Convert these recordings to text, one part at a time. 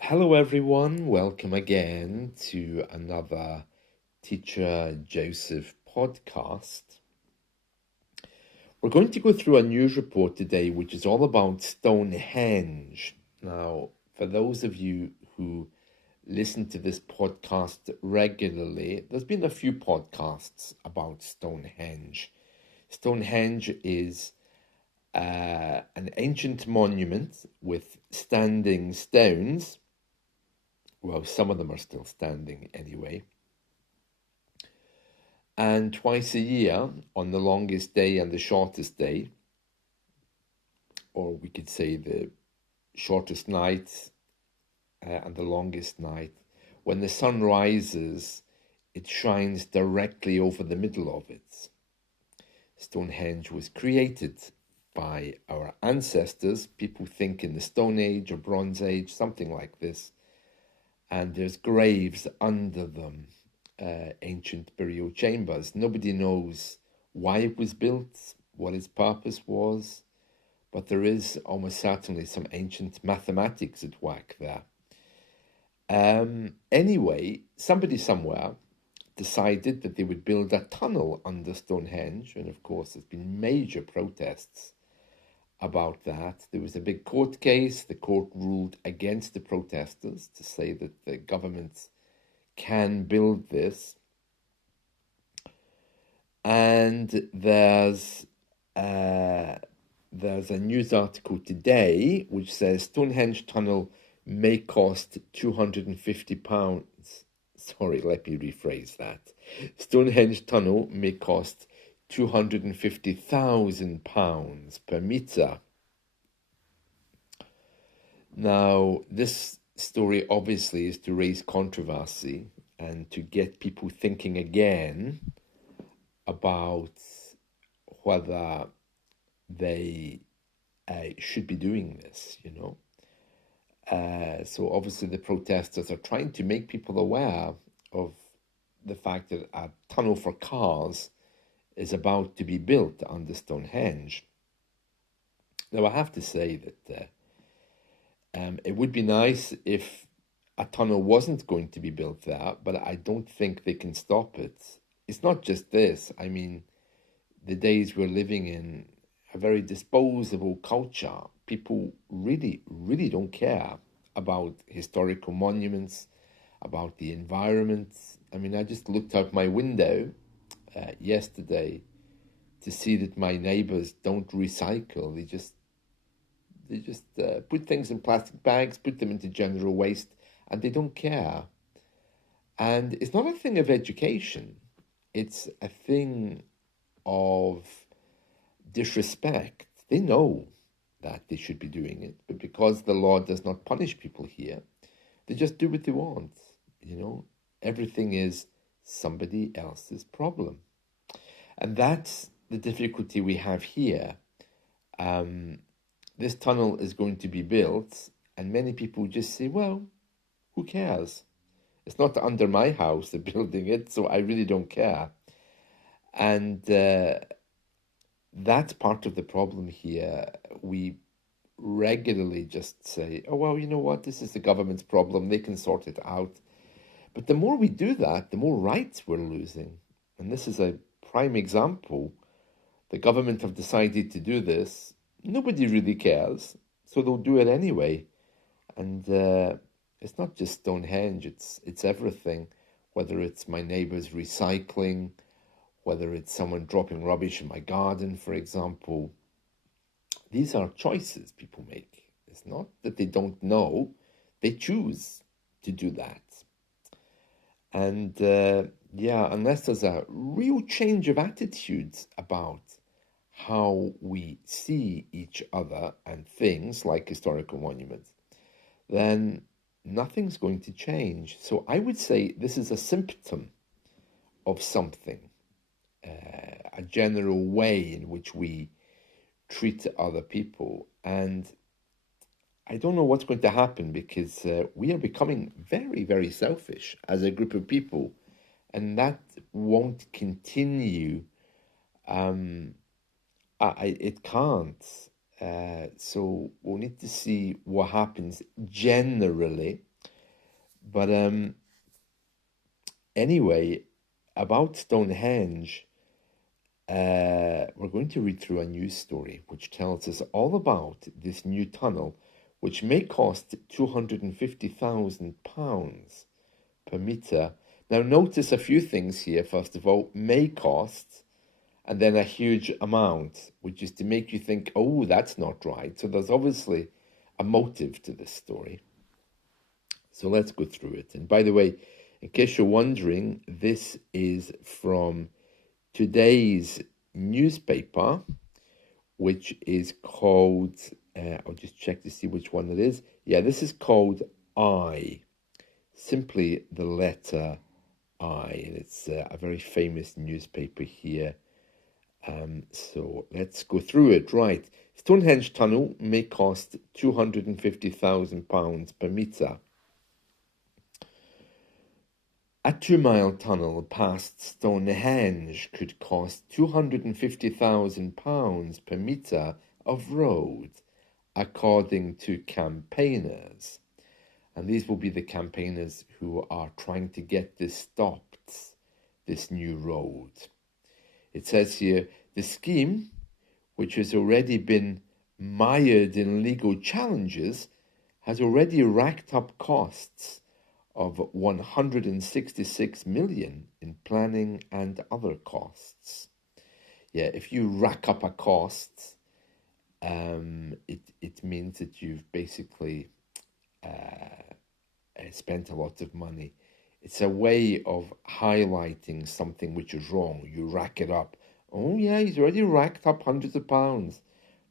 Hello, everyone. Welcome again to another Teacher Joseph podcast. We're going to go through a news report today, which is all about Stonehenge. Now, for those of you who listen to this podcast regularly, there's been a few podcasts about Stonehenge. Stonehenge is an ancient monument with standing stones. Well, some of them are still standing anyway. And twice a year, on the longest day and the shortest day, or we could say the shortest night and the longest night, when the sun rises, it shines directly over the middle of it. Stonehenge was created by our ancestors. People think in the Stone Age or Bronze Age, something like this. And there's graves under them, ancient burial chambers. Nobody knows why it was built, what its purpose was, but there is almost certainly some ancient mathematics at work there. Anyway, somebody somewhere decided that they would build a tunnel under Stonehenge, and of course there's been major protests about that. There was a big court case. The court ruled against the protesters to say that the government can build this. And there's a news article today which says Stonehenge tunnel may cost £250. Sorry, let me rephrase that. Stonehenge tunnel may cost £250,000 per metre. Now, this story obviously is to raise controversy and to get people thinking again about whether they should be doing this, So obviously the protesters are trying to make people aware of the fact that a tunnel for cars is about to be built under Stonehenge. Now, I have to say that it would be nice if a tunnel wasn't going to be built there, but I don't think they can stop it. It's not just this. I mean, the days we're living in, a very disposable culture. People really, really don't care about historical monuments, about the environment. I mean, I just looked out my window yesterday to see that my neighbors don't recycle. They just put things in plastic bags, put them into general waste, and they don't care. And it's not a thing of education. It's a thing of disrespect. They know that they should be doing it, but because the law does not punish people here, they just do what they want. Everything is somebody else's problem. And that's the difficulty we have here. This tunnel is going to be built, and many people just say, well, who cares? It's not under my house, they're building it, so I really don't care. And that's part of the problem here. We regularly just say, oh, well, you know what? This is the government's problem. They can sort it out. But the more we do that, the more rights we're losing. And this is a prime example. The government have decided to do this. Nobody really cares, so they'll do it anyway. And it's not just Stonehenge, it's everything, whether it's my neighbours recycling, whether it's someone dropping rubbish in my garden, for example. These are choices people make. It's not that they don't know, they choose to do that. And unless there's a real change of attitudes about how we see each other and things like historical monuments, then nothing's going to change. So I would say this is a symptom of something, a general way in which we treat other people. And I don't know what's going to happen because we are becoming very, very selfish as a group of people, and that won't continue. It can't. So we'll need to see what happens generally. But anyway, about Stonehenge, we're going to read through a news story which tells us all about this new tunnel, which may cost £250,000 per metre. Now, notice a few things here. First of all, may cost, and then a huge amount, which is to make you think, oh, that's not right. So there's obviously a motive to this story. So let's go through it. And by the way, in case you're wondering, this is from today's newspaper, which is called, I'll just check to see which one it is. Yeah, this is called I, simply the letter I, and it's a very famous newspaper here. So let's go through it. Right. Stonehenge Tunnel may cost £250,000 per metre. A 2-mile tunnel past Stonehenge could cost £250,000 per metre of road, according to campaigners. And these will be the campaigners who are trying to get this stopped, this new road. It says here, the scheme, which has already been mired in legal challenges, has already racked up costs of 166 million in planning and other costs. Yeah, if you rack up a cost, it means that you've basically spent a lot of money. It's a way of highlighting something which is wrong. You rack it up. Oh yeah, he's already racked up hundreds of pounds,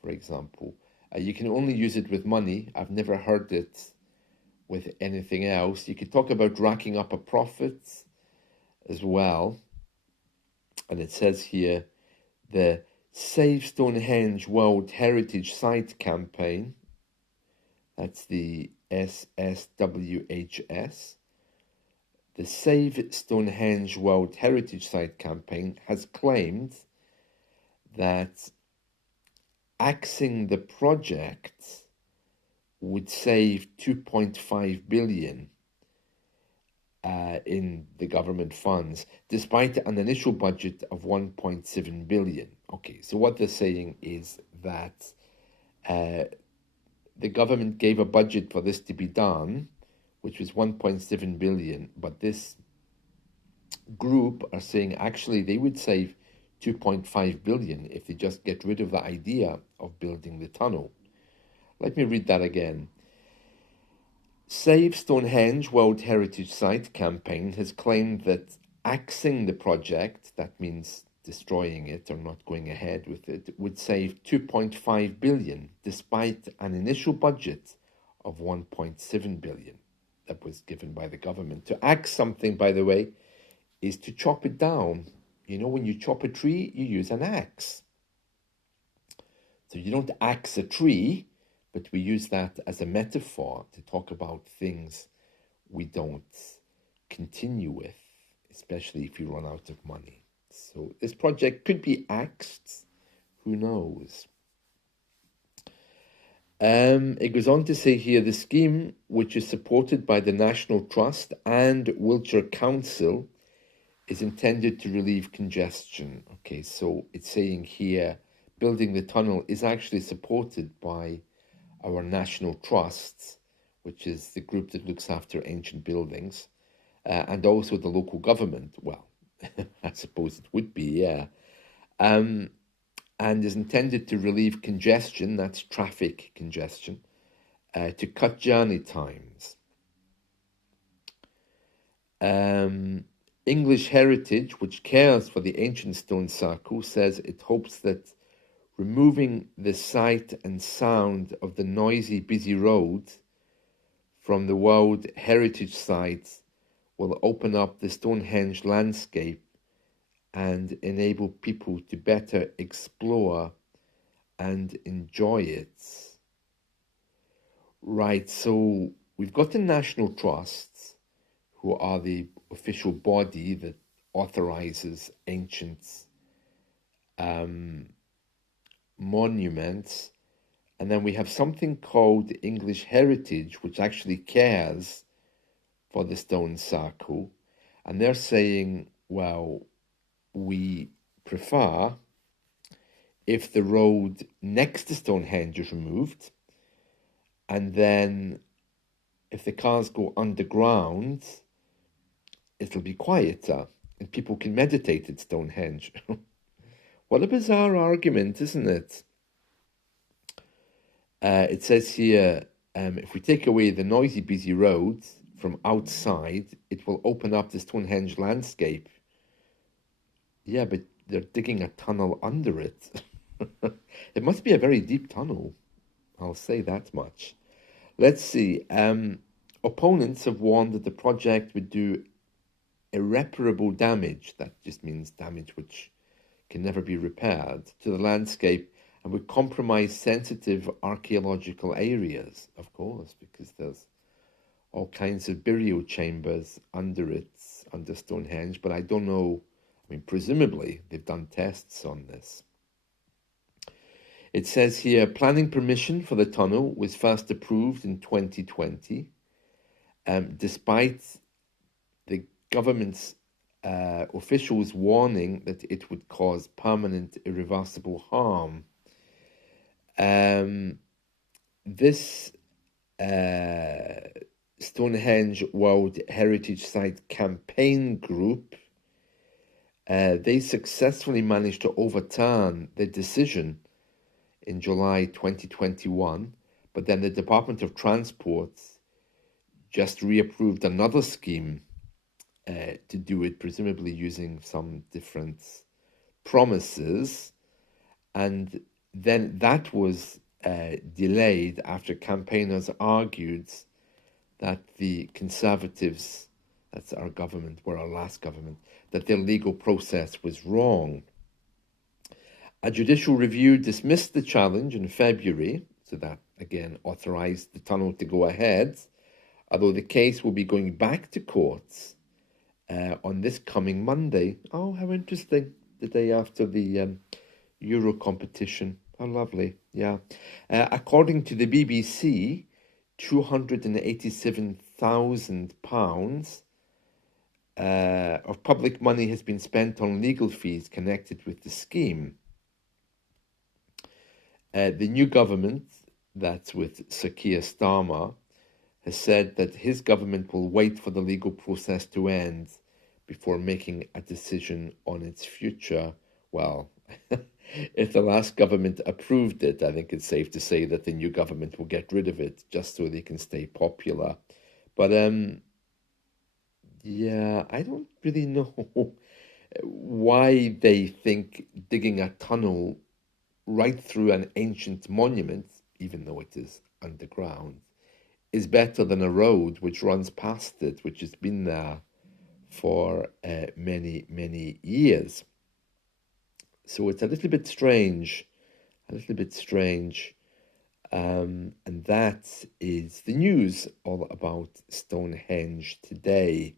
for example. You can only use it with money. I've never heard it with anything else. You could talk about racking up a profit as well. And it says here, the Save Stonehenge World Heritage Site campaign, that's the SSWHS, the Save Stonehenge World Heritage Site campaign has claimed that axing the project would save 2.5 billion in the government funds, despite an initial budget of 1.7 billion. Okay, so what they're saying is that the government gave a budget for this to be done, which was 1.7 billion, but this group are saying actually they would save 2.5 billion if they just get rid of the idea of building the tunnel. Let me read that again. Save Stonehenge World Heritage Site campaign has claimed that axing the project, that means destroying it or not going ahead with it, would save 2.5 billion despite an initial budget of 1.7 billion that was given by the government. To axe something, by the way, is to chop it down. You know, when you chop a tree, you use an axe. So you don't axe a tree, but we use that as a metaphor to talk about things we don't continue with, especially if you run out of money. So this project could be axed, who knows? It goes on to say here, the scheme, which is supported by the National Trust and Wiltshire Council, is intended to relieve congestion. Okay, so it's saying here, building the tunnel is actually supported by our National Trust, which is the group that looks after ancient buildings, and also the local government. Well, I suppose it would be, yeah. And is intended to relieve congestion, that's traffic congestion, to cut journey times. English Heritage, which cares for the ancient stone circle, says it hopes that removing the sight and sound of the noisy, busy road from the World Heritage Sites will open up the Stonehenge landscape and enable people to better explore and enjoy it. Right, so we've got the National Trusts, who are the official body that authorizes ancient monuments, And then we have something called English Heritage, which actually cares for the stone circle. And they're saying, well, we prefer if the road next to Stonehenge is removed, and then if the cars go underground, it'll be quieter and people can meditate at Stonehenge. What a bizarre argument, isn't it? It says here, if we take away the noisy, busy roads from outside, it will open up the Stonehenge landscape. Yeah, but they're digging a tunnel under it. It must be a very deep tunnel. I'll say that much. Let's see. Opponents have warned that the project would do irreparable damage. That just means damage which can never be repaired to the landscape and would compromise sensitive archaeological areas, of course, because there's all kinds of burial chambers under it, under Stonehenge. But I don't know. I mean, presumably they've done tests on this. It says here, planning permission for the tunnel was first approved in 2020, despite the government's officials warning that it would cause permanent, irreversible harm. This Stonehenge World Heritage Site campaign group, they successfully managed to overturn the decision in July 2021, but then the Department of Transport just reapproved another scheme to do it, presumably using some different promises. And then that was delayed after campaigners argued that the Conservatives, that's our government, were our last government, that their legal process was wrong. A judicial review dismissed the challenge in February, so that again authorized the tunnel to go ahead, although the case will be going back to courts on this coming Monday. Oh, how interesting. The day after the Euro competition. How lovely. Yeah. According to the BBC, £287,000 of public money has been spent on legal fees connected with the scheme. The new government, that's with Sir Keir Starmer, has said that his government will wait for the legal process to end before making a decision on its future. Well, if the last government approved it, I think it's safe to say that the new government will get rid of it just so they can stay popular. But yeah, I don't really know why they think digging a tunnel right through an ancient monument, even though it is underground, is better than a road which runs past it, which has been there for many, many years. So it's a little bit strange, and that is the news all about Stonehenge today.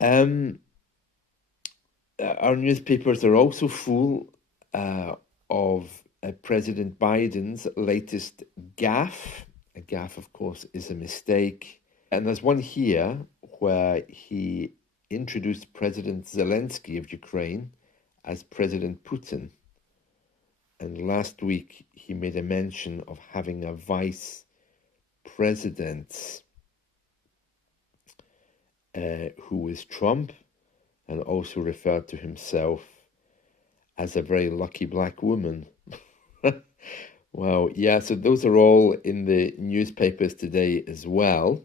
Our newspapers are also full of President Biden's latest gaffe. A gaffe, of course, is a mistake. And there's one here where he introduced President Zelensky of Ukraine as President Putin. And last week, he made a mention of having a vice president who is Trump, and also referred to himself as a very lucky black woman. Wow, yeah, so those are all in the newspapers today as well.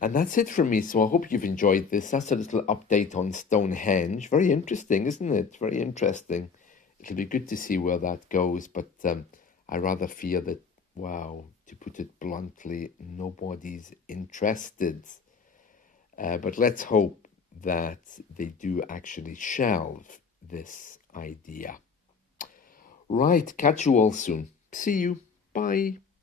And that's it from me, so I hope you've enjoyed this. That's a little update on Stonehenge. Very interesting, isn't it? Very interesting. It'll be good to see where that goes, but I rather fear that, wow, to put it bluntly, nobody's interested. But let's hope that they do actually shelve this idea. Right, catch you all soon. See you. Bye.